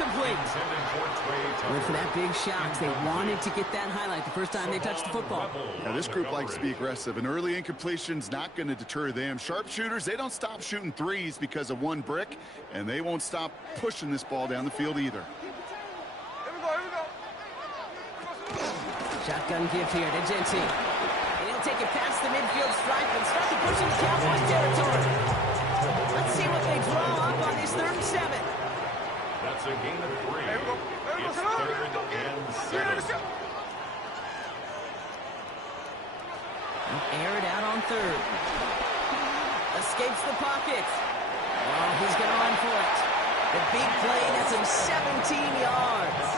incomplete. Went for that big shot. They wanted to get that highlight the first time they touched the football. Now, this group likes to be aggressive. An early incompletion's not going to deter them. Sharpshooters, they don't stop shooting threes because of one brick, and they won't stop pushing this ball down the field either. Shotgun gift here to Genti. And he'll take it past the midfield stripe and start to push into Cowboys territory. Let's see what they draw up on this 3rd and 7. That's a gain of 3. It's 3rd and 7. Air it out on 3rd. Escapes the pocket. Oh, he's going to run for it. The big play, that's him 17 yards.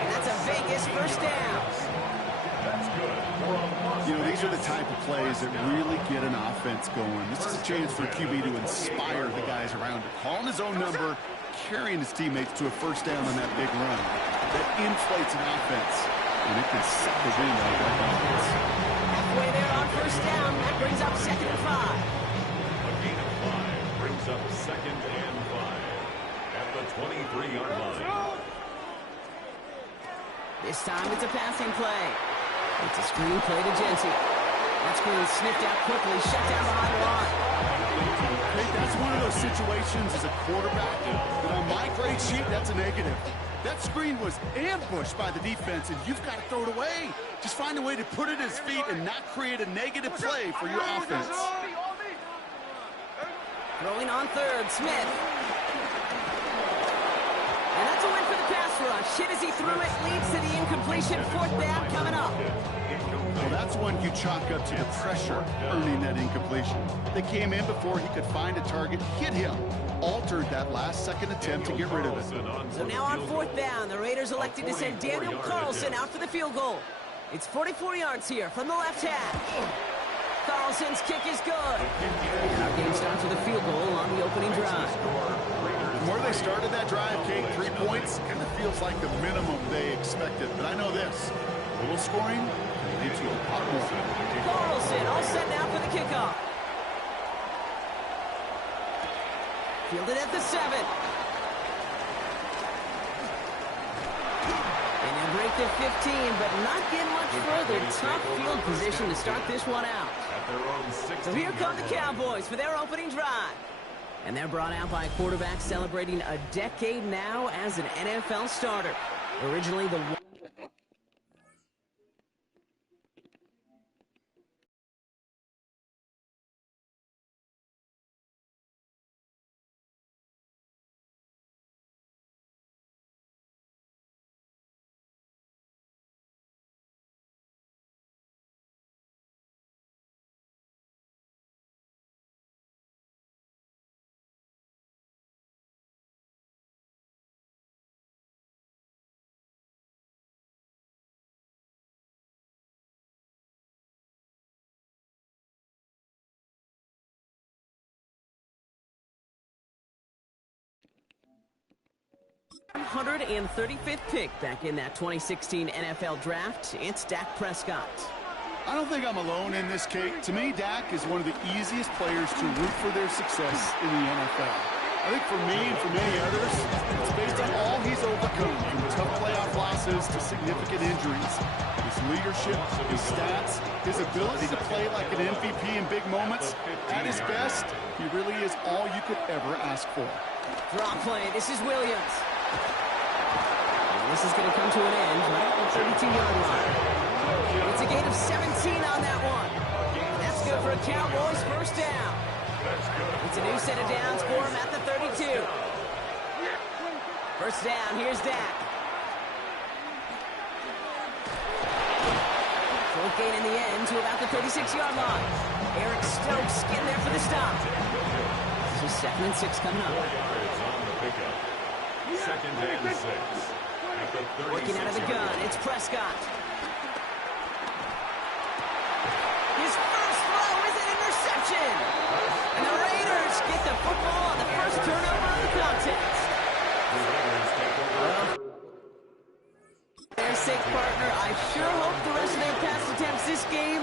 And that's a Vegas first down. You know, these are the type of plays that really get an offense going. This is a chance for a QB to inspire the guys around him. Calling his own number, carrying his teammates to a first down on that big run. That inflates an offense, and it can set the wind out of that offense. Halfway there on first down, that brings up 2nd and 5. A gain of 5 brings up 2nd and 5 at the 23-yard line. This time it's a passing play. It's a screen play to Genti. That screen sniffed out quickly, shut down behind the line. Hey, that's one of those situations as a quarterback that on my grade sheet, that's a negative. That screen was ambushed by the defense, and you've got to throw it away. Just find a way to put it at his feet and not create a negative play for your offense. Throwing on 3rd, Smith. And that's a win for the pass rush. Hit as he threw it, leads to the incompletion. 4th down coming up. Well, that's one you chalk up to the pressure earning that incompletion. They came in before he could find a target, hit him, altered that last-second attempt to get rid of it. So now on 4th down, the Raiders elected to send Daniel Carlson out for the field goal. It's 44 yards here from the left hash. Carlson's kick is good. And our game starts with a field goal on the opening drive. The more they started that drive, Kate, 3 points, kind of feels like the minimum they expected. But I know this, a little scoring can lead to a lot more. Carlson all set now for the kickoff. Fielded at the 7. And he'll break the 15, but not get much further. Tough field position to start this one out. So here come the Cowboys for their opening drive. And they're brought out by a quarterback celebrating a decade now as an NFL starter. Originally the 135th pick back in that 2016 NFL Draft. It's Dak Prescott. I don't think I'm alone in this, Kate. To me, Dak is one of the easiest players to root for their success in the NFL. I think for me and for many others, it's based on all he's overcome, from tough playoff losses to significant injuries. His leadership, his stats, his ability to play like an MVP in big moments. At his best, he really is all you could ever ask for. Draw play. This is Williams. And this is going to come to an end right at the 32-yard line. It's a gain of 17 on that one. That's good for a Cowboys first down. It's a new set of downs for him at the 32. First down, here's Dak. Short gain in the end to about the 36-yard line. Eric Stokes getting there for the stop. This is 2nd and 6 coming up. Second and 6. Working out of the gun, it's Prescott. His first throw is an interception. And the Raiders get the football on the first turnover of the contest. Their sixth partner, I sure hope the rest of their pass attempts this game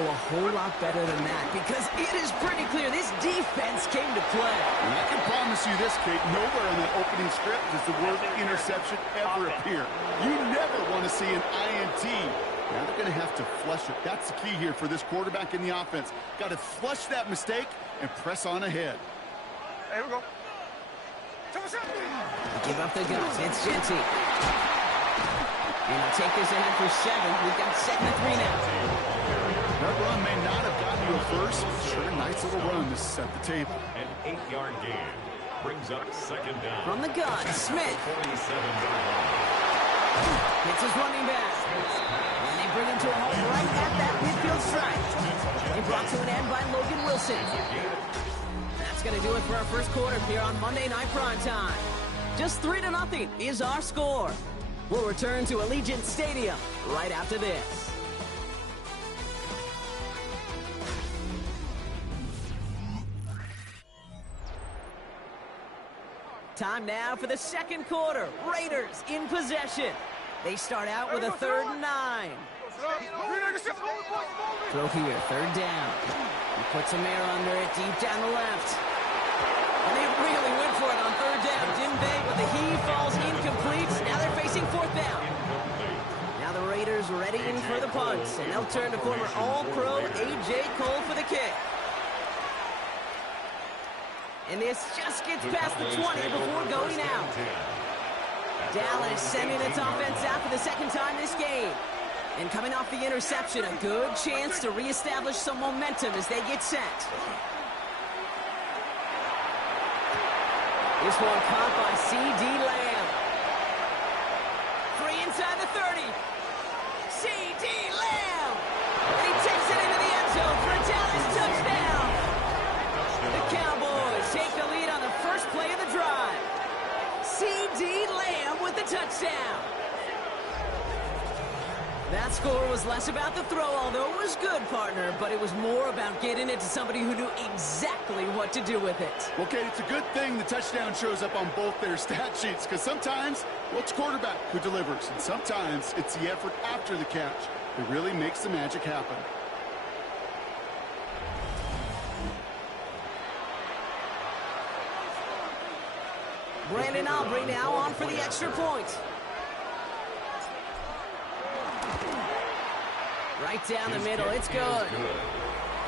go a whole lot better than that because it is pretty clear this defense came to play. And I can promise you this, Kate, nowhere on that opening script does the word interception ever appear. You never want to see an INT. Now they're going to have to flush it. That's the key here for this quarterback in the offense. Got to flush that mistake and press on ahead. Here we go. Give up the guns. It's Genty. And they'll take this ahead for 7. We've got 2nd and 3 now. That run may not have gotten you a first, but sure a nice little run to set the table. An 8-yard gain brings up 2nd down. From the gun, Smith. 47-yard line. Hits his running back. And they bring him to a halt right at that midfield strike. They brought to an end by Logan Wilson. That's going to do it for our first quarter here on Monday Night Primetime. Just 3-0 is our score. We'll return to Allegiant Stadium right after this. Time now for the second quarter. Raiders in possession. They start out with a 3rd and 9. Throw here, 3rd down. He puts some air under it, deep down the left. And they really went for it on 3rd down, didn't they? But the heave falls incomplete. Now they're facing 4th down. Now the Raiders readying for the punt, and they'll turn to former All-Pro A.J. Cole for the kick. And this just gets past the 20 before going out. Dallas sending its offense out for the 2nd time this game. And coming off the interception, a good chance to reestablish some momentum as they get set. This one caught by C.D. Lamb. 3 inside the 30. C.D. Lamb. And he takes it into the end zone for a Dallas touchdown. The Cowboys take the lead on the first play of the drive. C.D. Lamb with the touchdown. That score was less about the throw, although it was good, partner, but it was more about getting it to somebody who knew exactly what to do with it. Okay, it's a good thing the touchdown shows up on both their stat sheets, because sometimes, well, it's quarterback who delivers, and sometimes it's the effort after the catch that really makes the magic happen. Brandon Aubrey now on for the extra point. Right down the middle, it's good.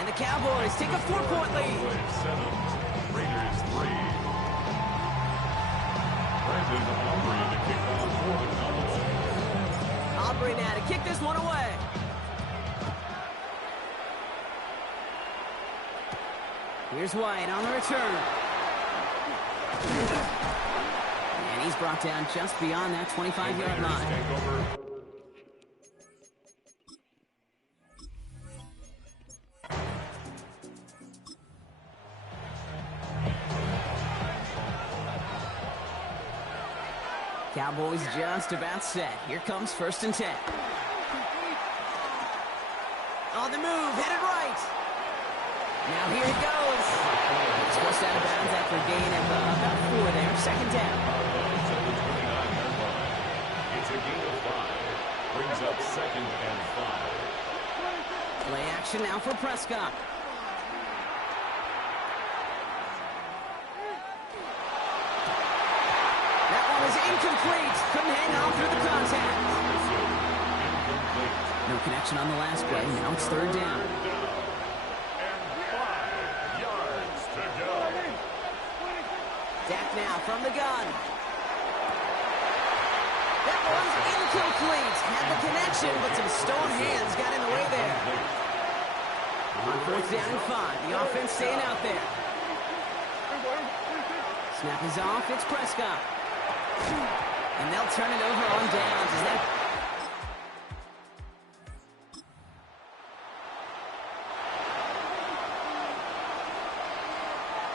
And the Cowboys take a 4-point lead. Raiders 3. Brandon Aubrey to kick off for the Cowboys. Aubrey now to kick this one away. Here's White on the return. And he's brought down just beyond that 25-yard line. Cowboys just about set. Here comes 1st and 10. On the move, headed right. Now here he goes. It's forced out of bounds after a gain of about 4 there. 2nd down. It's a gain of 5. Brings up 2nd and 5. Play action now for Prescott. Incomplete. Couldn't hang on through the contact. No connection on the last play. Now it's 3rd down. And 5 yards to go. Dak now from the gun. That one's incomplete. Had the connection, but some stone hands got in the way there. On 4th down and 5. The offense staying out there. Snap is off. It's Prescott. And they'll turn it over on downs. Is that...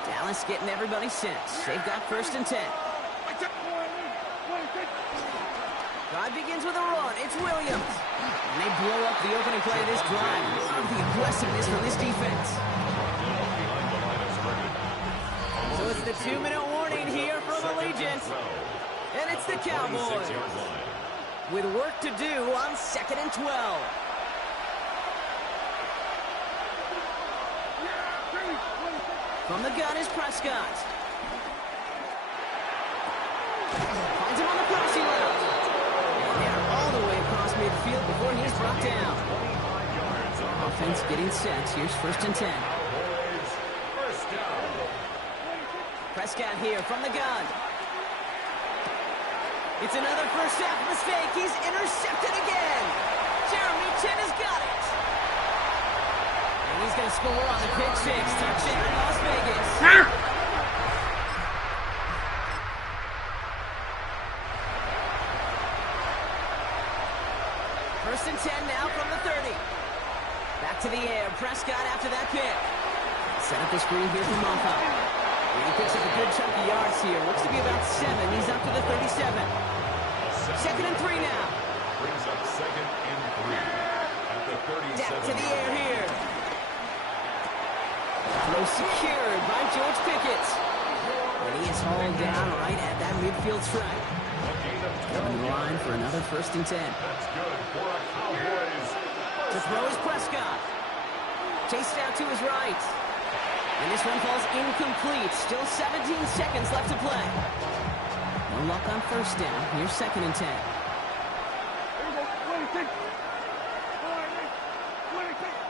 Dallas getting everybody set. They've got 1st and 10. Drive begins with a run. It's Williams. And they blow up the opening play of this drive. Love the aggressiveness from this defense. So it's the 2-minute warning here from Allegiant. And it's the Cowboys with work to do on 2nd and 12. From the gun is Prescott. Finds him on the passing lane. And they're all the way across midfield before he's brought down. Offense getting set. Here's 1st and 10. Prescott here from the gun. It's another first half mistake. He's intercepted again. Jeremy Chin has got it. And he's going to score on the pick six. Touchdown, Las Vegas. First and 10 now from the 30. Back to the air. Prescott after that pick. Set up the screen here for Moffat. He picks up a good chunk of yards here. Looks to be about 7. He's up to the 37. 2nd and 3 now. Brings up 2nd and 3 at the 37. Back to the air here. Throw secured by George Pickett. And he is hauled down right at that midfield stripe. On the line for another 1st and 10. That's good for a Cowboys. To throw is Prescott. Chased out to his right. And this one falls incomplete. Still 17 seconds left to play. No luck on 1st down. Here's 2nd and 10.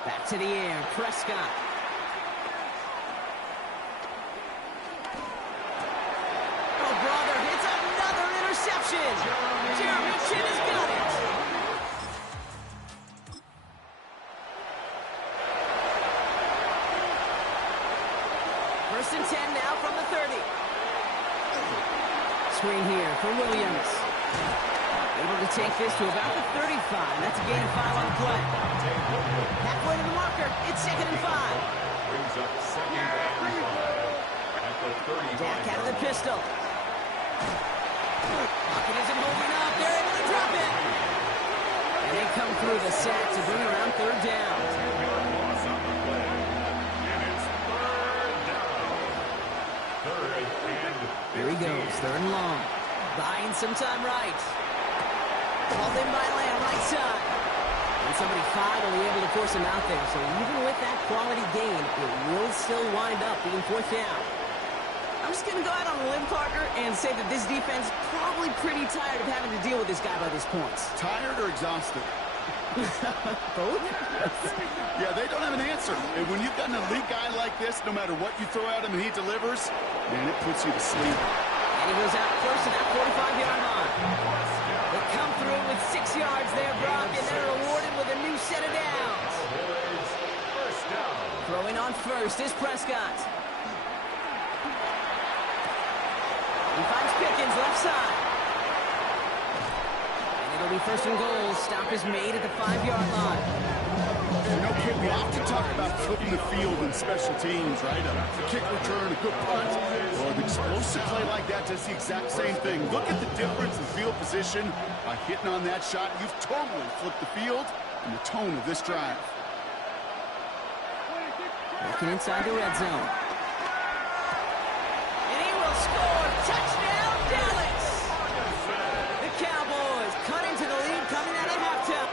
Back to the air. Prescott. Oh, brother. It's another interception. Jeremy Chin has got it. First and 10 now from the 30. Screen here for Williams. Able to take this to about the 35. That's a gain of 5 on the play. Halfway to the marker. It's 2nd and 5. Brings up 2nd and 5 at the 35. Dak out of the pistol. Pocket isn't holding up. They're able to drop it. And they come through the sack to bring around 3rd down. Loss on the play. And it's 3rd down. 3rd and 15. Here he goes. 3rd and long. Buying some time right. Called in by Lamb, right side. And somebody finally able to force him out there. So even with that quality gain, it will still wind up being 4th down. I'm just going to go out on a limb, Parker, and say that this defense is probably pretty tired of having to deal with this guy by this point. Tired or exhausted? Both? Yeah, they don't have an answer. And when you've got an elite guy like this, no matter what you throw at him and he delivers, man, it puts you to sleep. And he goes out close to that 45-yard line. They come through with 6 yards there, Brock, and they're rewarded with a new set of downs. First down. Throwing on first is Prescott. He finds Pickens left side. And it'll be 1st and goal. Stop is made at the 5-yard line. You know, kid, we often talk about flipping the field in special teams, right? A kick return, a good punt, or an explosive play like that does the exact same thing. Look at the difference in field position. By hitting on that shot, you've totally flipped the field and the tone of this drive. Looking inside the red zone. And he will score. Touchdown, Dallas! The Cowboys cut into the lead coming out of halftime.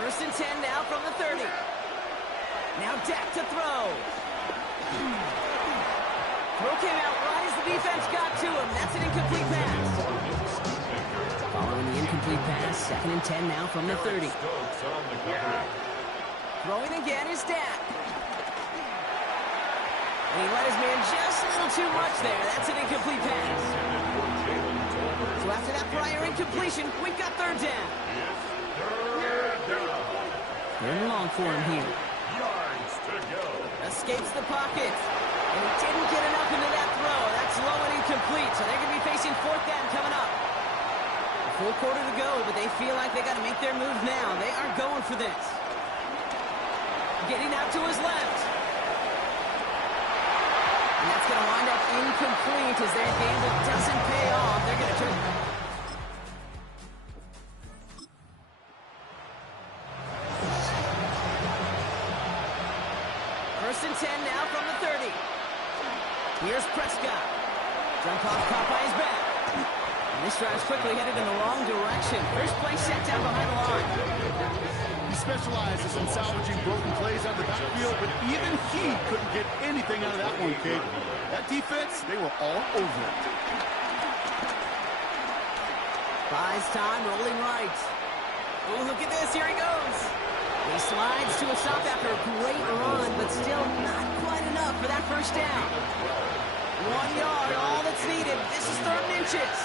First and 10 now from the 30. Now Dak to throw. Throw came out right as the defense got to him. That's an incomplete pass. Following the incomplete pass, 2nd and 10 now from the 30. Throwing again is Dak. And he let his man just a little too much there. That's an incomplete pass. So after that prior incompletion, we've got 3rd down. 3rd and long for him here. Yards to go. Escapes the pocket. And he didn't get enough into that throw. That's low and incomplete. So they're going to be facing 4th down coming up. A full quarter to go, but they feel like they got to make their move now. They are going for this. Getting out to his left. And that's going to wind up incomplete as their gamble doesn't pay off. They're going to turn. First and 10 now from the 30. Here's Prescott. Jump off caught by his back. And This drive's quickly headed in the wrong direction. First play set down behind the line. He specializes in salvaging broken plays out of the backfield, but even he couldn't get anything out of that one, kid. That defense, they were all over it. Buys time, rolling right. Oh, look at this. Here he goes. He slides to a stop after a great run, but still not quite enough for that first down. 1 yard, all that's needed. This is 3rd and inches.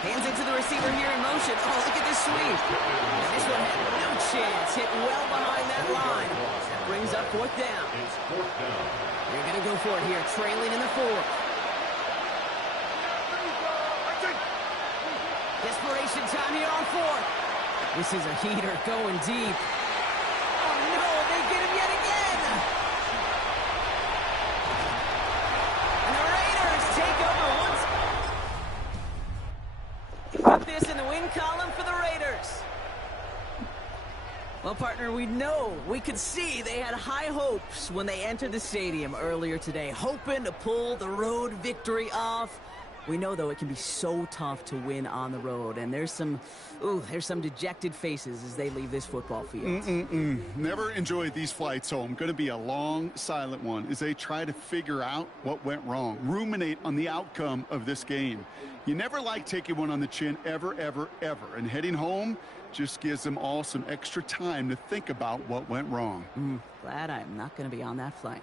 Hands it to the receiver here in motion. Oh, look at this sweep. And this one had no chance. Hit well behind that line. That brings up 4th down. It's 4th down. You're going to go for it here, trailing in the 4th. Desperation time here on 4th. This is a heater going deep. Oh, no, they get him yet again. And the Raiders take over once. Put this in the win column for the Raiders. Well, partner, we could see they had high hopes when they entered the stadium earlier today, hoping to pull the road victory off. We know, though, it can be so tough to win on the road, and there's some dejected faces as they leave this football field. Never enjoyed these flights home. Going to be a long, silent one as they try to figure out what went wrong, ruminate on the outcome of this game. You never like taking one on the chin ever, ever, ever, and heading home just gives them all some extra time to think about what went wrong. Glad I'm not going to be on that flight.